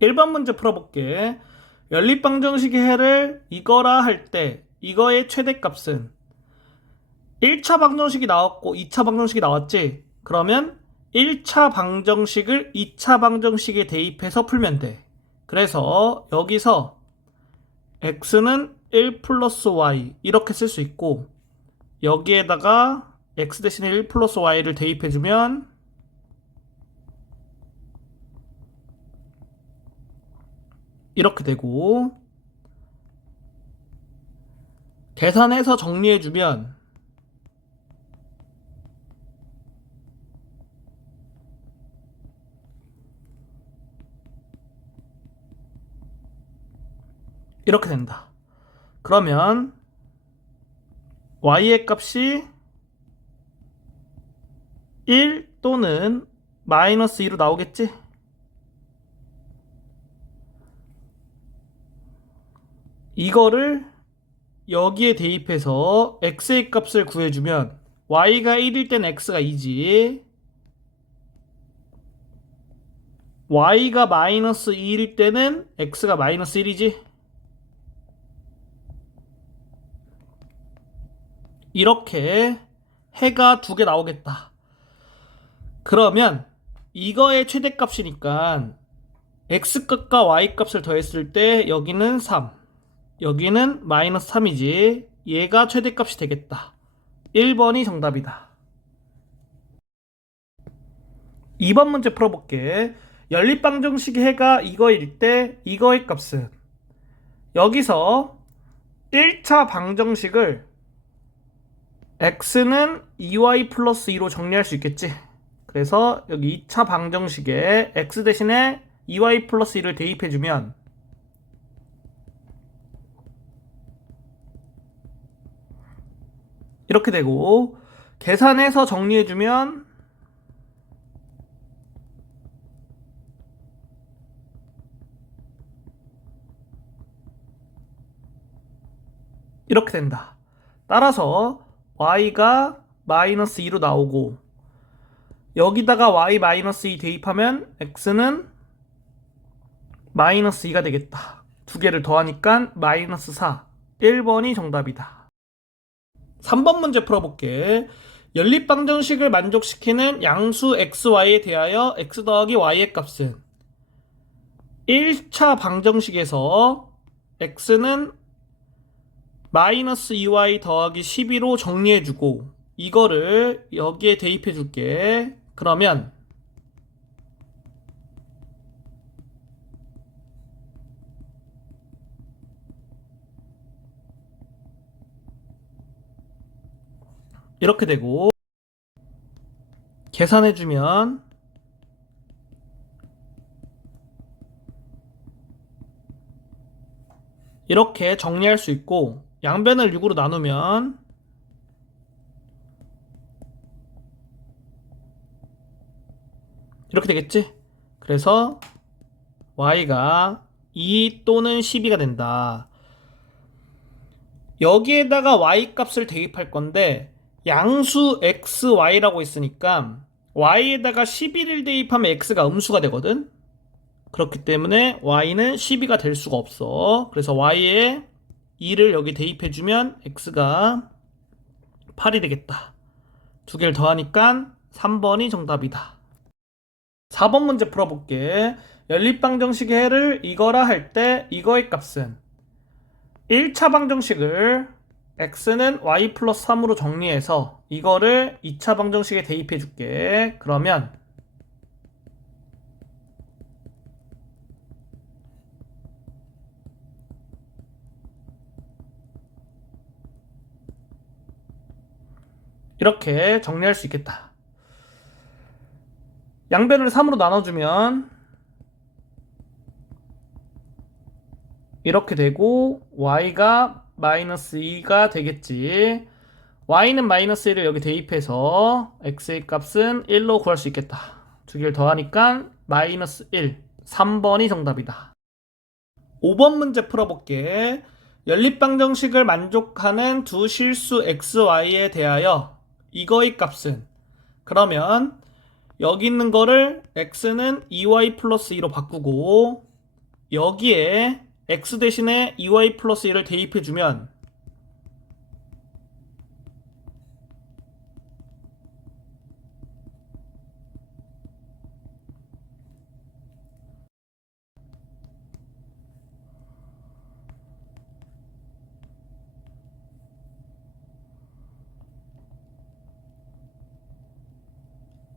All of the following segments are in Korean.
1번 문제 풀어볼게. 연립방정식의 해를 이거라 할 때 이거의 최대값은 1차 방정식이 나왔고 2차 방정식이 나왔지? 그러면 1차 방정식을 2차 방정식에 대입해서 풀면 돼. 그래서 여기서 x는 1 플러스 y 이렇게 쓸 수 있고, 여기에다가 x 대신에 1 플러스 y를 대입해주면 이렇게 되고, 계산해서 정리해주면 이렇게 된다. 그러면 y의 값이 1 또는 마이너스 2로 나오겠지? 이거를 여기에 대입해서 x의 값을 구해주면 y가 1일 땐 x가 2지, y가 마이너스 2일 때는 x가 마이너스 1이지. 이렇게 해가 두 개 나오겠다. 그러면 이거의 최대값이니까 x값과 y값을 더했을 때 여기는 3, 여기는 마이너스 3이지. 얘가 최대값이 되겠다. 1번이 정답이다. 2번 문제 풀어볼게. 연립방정식의 해가 이거일 때 이거의 값은, 여기서 1차 방정식을 x는 2y 플러스 2로 정리할 수 있겠지. 그래서 여기 2차 방정식에 x 대신에 2y 플러스 1을 대입해주면 이렇게 되고, 계산해서 정리해주면 이렇게 된다. 따라서 y가 마이너스 2로 나오고, 여기다가 y 마이너스 2 대입하면 x는 마이너스 2가 되겠다. 두 개를 더하니까 마이너스 4. 1번이 정답이다. 3번 문제 풀어볼게. 연립방정식을 만족시키는 양수 xy에 대하여 x 더하기 y의 값은, 1차 방정식에서 x는 마이너스 2y 더하기 12로 정리해주고, 이거를 여기에 대입해줄게. 그러면 이렇게 되고, 계산해주면 이렇게 정리할 수 있고, 양변을 6으로 나누면 이렇게 되겠지? 그래서 y가 2 또는 12가 된다. 여기에다가 y 값을 대입할 건데, 양수 xy라고 있으니까 y에다가 11을 대입하면 x가 음수가 되거든? 그렇기 때문에 y는 12가 될 수가 없어. 그래서 y에 2를 여기 대입해주면 x가 8이 되겠다. 두 개를 더하니까 3번이 정답이다. 4번 문제 풀어볼게. 연립방정식의 해를 이거라 할 때 이거의 값은, 1차 방정식을 x는 y 플러스 3으로 정리해서 이거를 2차 방정식에 대입해 줄게. 그러면 이렇게 정리할 수 있겠다. 양변을 3으로 나눠주면 이렇게 되고, y가 마이너스 2가 되겠지. y는 마이너스 1을 여기 대입해서 x의 값은 1로 구할 수 있겠다. 두 개를 더하니까 마이너스 1, 3번이 정답이다. 5번 문제 풀어볼게. 연립방정식을 만족하는 두 실수 xy에 대하여 이거의 값은, 그러면 여기 있는 거를 x는 2y 플러스 2로 바꾸고, 여기에 x 대신에 2y 플러스 1을 대입해주면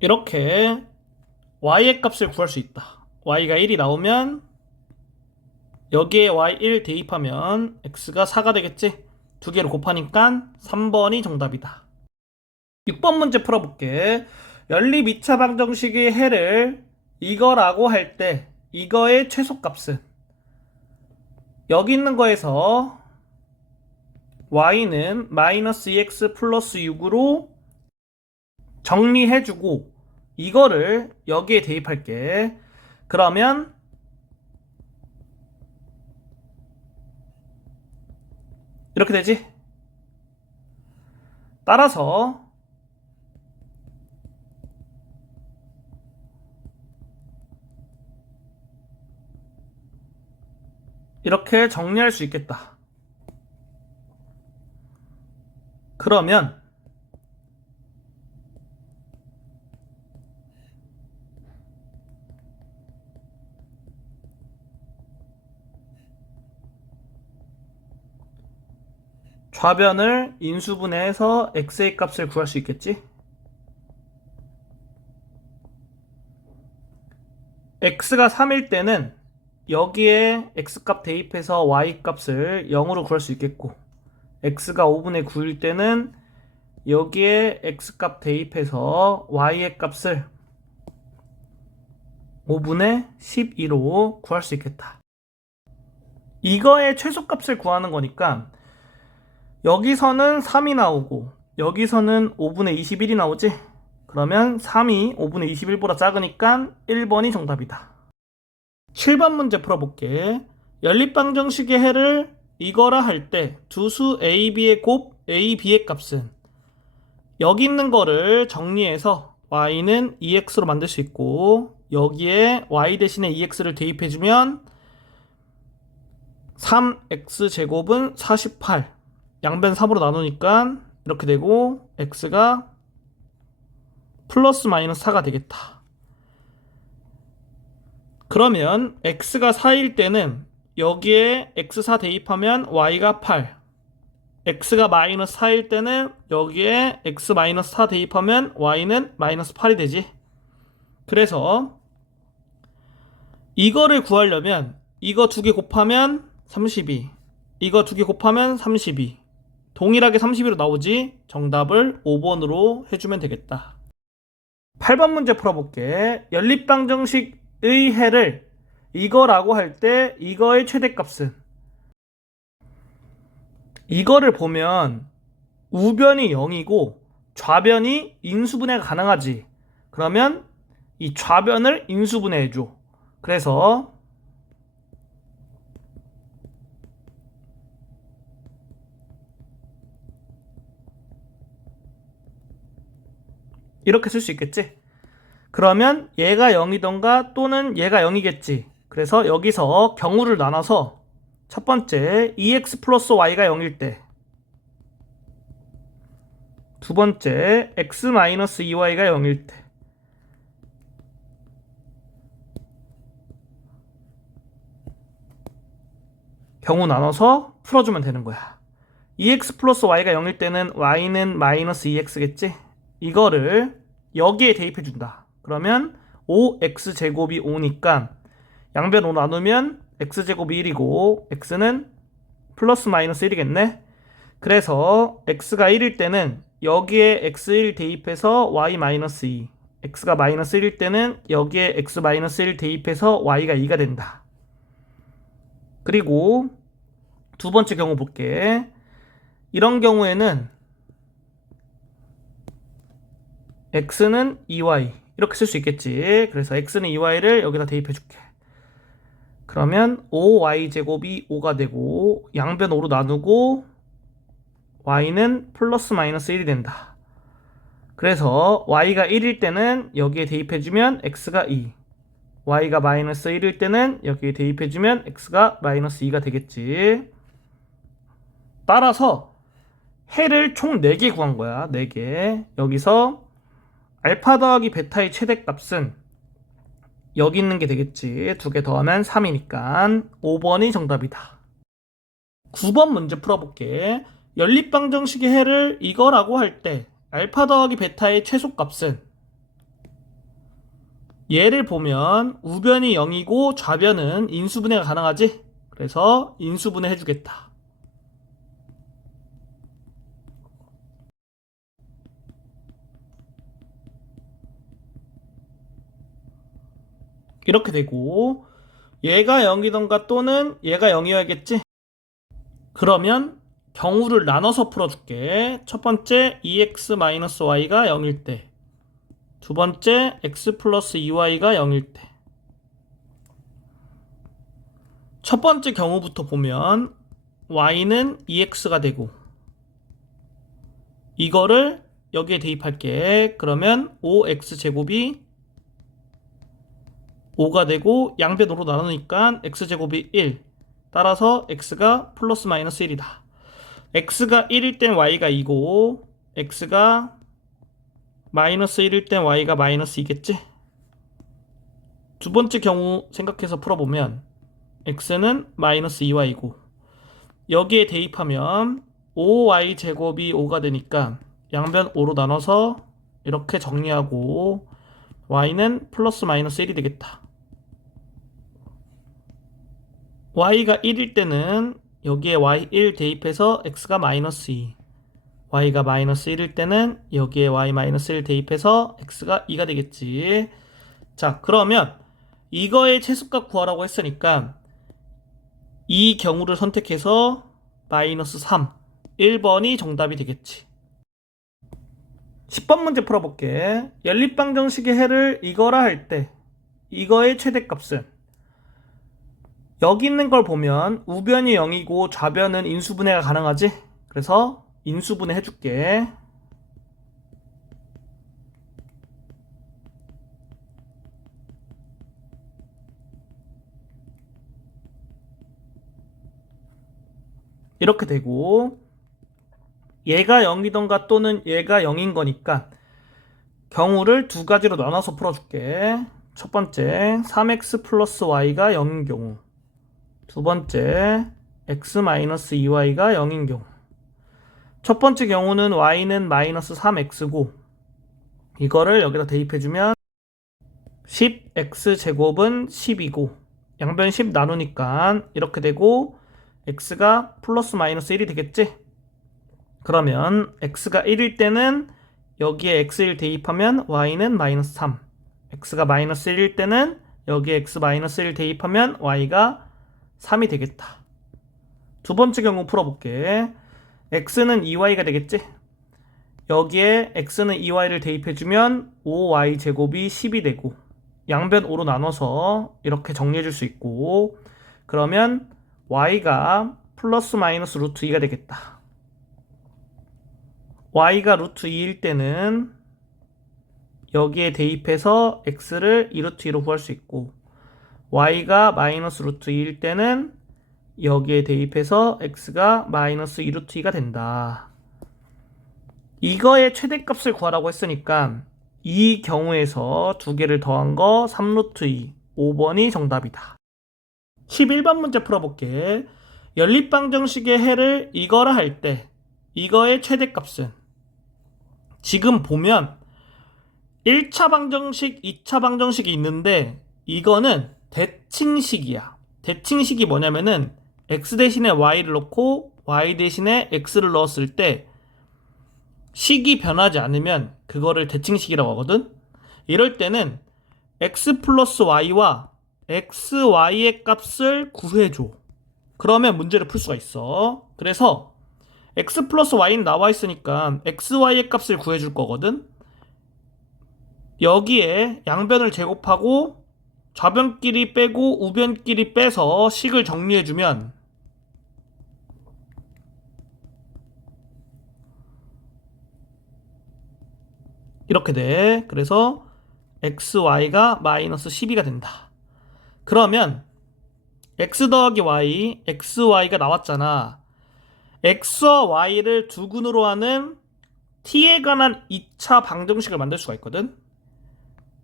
이렇게 y의 값을 구할 수 있다. y가 1이 나오면 여기에 y1 대입하면 x가 4가 되겠지? 두 개를 곱하니까 3번이 정답이다. 6번 문제 풀어볼게. 연립 2차 방정식의 해를 이거라고 할 때 이거의 최소값은 여기 있는 거에서 y는 마이너스 2x 플러스 6으로 정리해주고 이거를 여기에 대입할게. 그러면 이렇게 되지? 따라서 이렇게 정리할 수 있겠다. 그러면 좌변을 인수분해해서 x의 값을 구할 수 있겠지? x가 3일 때는 여기에 x값 대입해서 y값을 0으로 구할 수 있겠고 x가 5분의 9일 때는 여기에 x값 대입해서 y의 값을 5분의 12로 구할 수 있겠다. 이거의 최소값을 구하는 거니까 여기서는 3이 나오고 여기서는 5분의 21이 나오지? 그러면 3이 5분의 21보다 작으니까 1번이 정답이다. 7번 문제 풀어볼게. 연립방정식의 해를 이거라 할 때 두수 a, b의 곱 a, b의 값은 여기 있는 거를 정리해서 y는 2x로 만들 수 있고 여기에 y 대신에 2x를 대입해주면 3x제곱은 48 양변 3으로 나누니까 이렇게 되고 x가 플러스 마이너스 4가 되겠다. 그러면 x가 4일 때는 여기에 x4 대입하면 y가 8 x가 마이너스 4일 때는 여기에 x 마이너스 4 대입하면 y는 마이너스 8이 되지. 그래서 이거를 구하려면 이거 두 개 곱하면 32 이거 두 개 곱하면 32 동일하게 32로 나오지. 정답을 5번으로 해주면 되겠다. 8번 문제 풀어볼게. 연립방정식의 해를 이거라고 할 때 이거의 최대값은 이거를 보면 우변이 0이고 좌변이 인수분해가 가능하지. 그러면 이 좌변을 인수분해해줘. 그래서 이렇게 쓸 수 있겠지? 그러면 얘가 0이던가 또는 얘가 0이겠지. 그래서 여기서 경우를 나눠서 첫 번째 2x 플러스 y가 0일 때 두 번째 x 마이너스 2y가 0일 때 경우 나눠서 풀어주면 되는 거야. 2x 플러스 y가 0일 때는 y는 마이너스 2x겠지? 이거를 여기에 대입해준다. 그러면 5x제곱이 5니까 양변 5 나누면 x제곱이 1이고 x는 플러스 마이너스 1이겠네. 그래서 x가 1일 때는 여기에 x1 대입해서 y 마이너스 2 x가 마이너스 1일 때는 여기에 x 마이너스 1 대입해서 y가 2가 된다. 그리고 두 번째 경우 볼게. 이런 경우에는 x는 2y 이렇게 쓸 수 있겠지. 그래서 x는 2y를 여기다 대입해 줄게. 그러면 5y제곱이 5가 되고 양변 5로 나누고 y는 플러스 마이너스 1이 된다. 그래서 y가 1일 때는 여기에 대입해주면 x가 2 y가 마이너스 1일 때는 여기에 대입해주면 x가 마이너스 2가 되겠지. 따라서 해를 총 4개 구한 거야. 4개. 여기서 알파 더하기 베타의 최대값은 여기 있는 게 되겠지. 2개 더하면 3이니까 5번이 정답이다. 9번 문제 풀어볼게. 연립방정식의 해를 이거라고 할 때 알파 더하기 베타의 최소값은, 얘를 보면 우변이 0이고 좌변은 인수분해가 가능하지? 그래서 인수분해 해주겠다. 이렇게 되고, 얘가 0이던가 또는 얘가 0이어야겠지? 그러면 경우를 나눠서 풀어줄게. 첫 번째 2x-y가 0일 때, 두 번째 x 플러스 2y가 0일 때. 첫 번째 경우부터 보면 y는 2x가 되고, 이거를 여기에 대입할게. 그러면 5x제곱이 5가 되고 양변 5로 나누니까 x제곱이 1. 따라서 x가 플러스 마이너스 1이다. x가 1일 땐 y가 2고 x가 마이너스 1일 땐 y가 마이너스 2겠지? 두 번째 경우 생각해서 풀어보면 x는 마이너스 2y고 여기에 대입하면 5y제곱이 5가 되니까 양변 5로 나눠서 이렇게 정리하고 y는 플러스 마이너스 1이 되겠다. y가 1일 때는 여기에 y1 대입해서 x가 마이너스 2, y가 마이너스 1일 때는 여기에 y 마이너스 1 대입해서 x가 2가 되겠지. 자, 그러면 이거의 최소값 구하라고 했으니까 이 경우를 선택해서 마이너스 3, 1번이 정답이 되겠지. 10번 문제 풀어볼게. 연립방정식의 해를 이거라 할 때 이거의 최대값은, 여기 있는 걸 보면 우변이 0이고 좌변은 인수분해가 가능하지? 그래서 인수분해 해줄게. 이렇게 되고 얘가 0이던가 또는 얘가 0인 거니까 경우를 두 가지로 나눠서 풀어줄게. 첫 번째 3x 플러스 y가 0인 경우, 두 번째 x-2y가 0인 경우. 첫 번째 경우는 y는 마이너스 3x고 이거를 여기다 대입해주면 10x제곱은 10이고 양변 10 나누니까 이렇게 되고 x가 플러스 마이너스 1이 되겠지? 그러면 x가 1일 때는 여기에 x1 대입하면 y는 마이너스 3, x가 마이너스 1일 때는 여기에 x 마이너스 1 대입하면 y가 3이 되겠다. 두 번째 경우 풀어볼게. x는 2y가 되겠지? 여기에 x는 2y를 대입해주면 5y제곱이 10이 되고 양변 5로 나눠서 이렇게 정리해줄 수 있고, 그러면 y가 플러스 마이너스 루트 2가 되겠다. y가 루트 2일 때는 여기에 대입해서 x를 2루트 2로 구할 수 있고, y가 마이너스 루트 2일 때는 여기에 대입해서 x가 마이너스 2루트 2가 된다. 이거의 최대값을 구하라고 했으니까 이 경우에서 두 개를 더한 거 3루트 2, 5번이 정답이다. 11번 문제 풀어볼게. 연립방정식의 해를 이거라 할 때 이거의 최대값은, 지금 보면 1차 방정식, 2차 방정식이 있는데 이거는 대칭식이야. 대칭식이 뭐냐면은 x 대신에 y를 넣고 y 대신에 x를 넣었을 때 식이 변하지 않으면 그거를 대칭식이라고 하거든. 이럴 때는 x 플러스 y와 xy의 값을 구해줘. 그러면 문제를 풀 수가 있어. 그래서 x 플러스 y는 나와 있으니까 xy의 값을 구해줄 거거든. 여기에 양변을 제곱하고 좌변끼리 빼고 우변끼리 빼서 식을 정리해주면 이렇게 돼. 그래서 xy가 마이너스 12가 된다. 그러면 x 더하기 y, xy가 나왔잖아. x와 y를 두근으로 하는 t에 관한 2차 방정식을 만들 수가 있거든.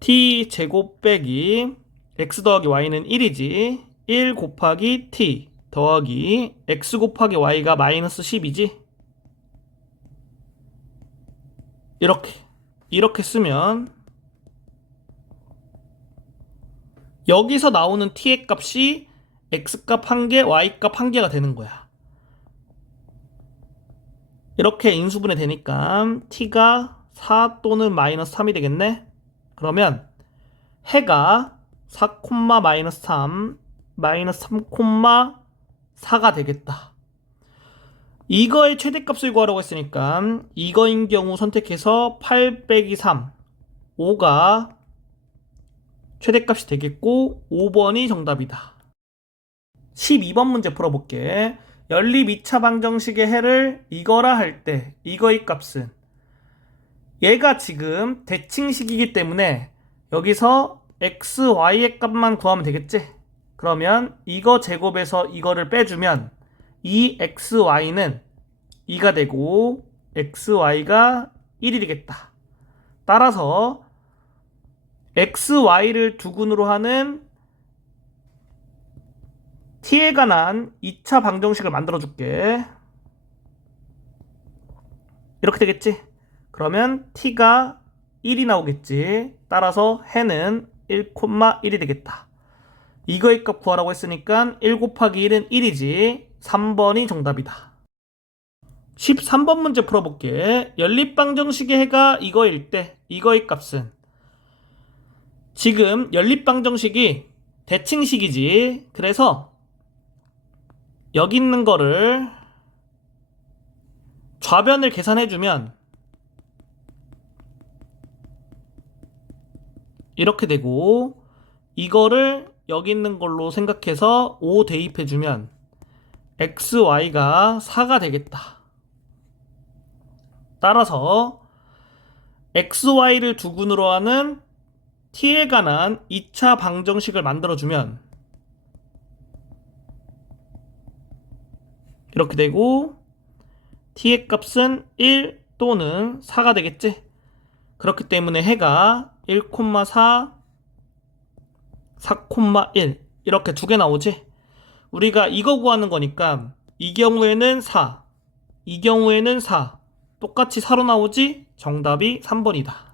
t 제곱 빼기 x 더하기 y는 1이지. 1 곱하기 t 더하기 x 곱하기 y가 마이너스 10이지. 이렇게 쓰면 여기서 나오는 t의 값이 x값 1개, y값 1개가 되는 거야. 이렇게 인수분해 되니까 t가 4 또는 마이너스 3이 되겠네. 그러면 해가 4, 마이너스 3, 마이너스 3, 4가 되겠다. 이거의 최대값을 구하라고 했으니까 이거인 경우 선택해서 8 빼기 3, 5가 최대값이 되겠고 5번이 정답이다. 12번 문제 풀어볼게. 연립 2차 방정식의 해를 이거라 할 때 이거의 값은, 얘가 지금 대칭식이기 때문에 여기서 x, y의 값만 구하면 되겠지? 그러면 이거 제곱에서 이거를 빼주면 이 x, y는 2가 되고 x, y가 1이 되겠다. 따라서 x, y를 두근으로 하는 t에 관한 2차 방정식을 만들어 줄게. 이렇게 되겠지? 그러면 t가 1이 나오겠지. 따라서 해는 1,1이 되겠다. 이거의 값 구하라고 했으니까 1 곱하기 1은 1이지. 3번이 정답이다. 13번 문제 풀어볼게. 연립방정식의 해가 이거일 때 이거의 값은, 지금 연립방정식이 대칭식이지. 그래서 여기 있는 거를 좌변을 계산해주면 이렇게 되고, 이거를 여기 있는 걸로 생각해서 5 대입해주면 x, y가 4가 되겠다. 따라서 x, y를 두근으로 하는 t에 관한 2차 방정식을 만들어주면 이렇게 되고 t의 값은 1 또는 4가 되겠지. 그렇기 때문에 해가 1,4, 4,1 이렇게 두 개 나오지. 우리가 이거 구하는 거니까 이 경우에는 4, 이 경우에는 4, 똑같이 4로 나오지. 정답이 3번이다.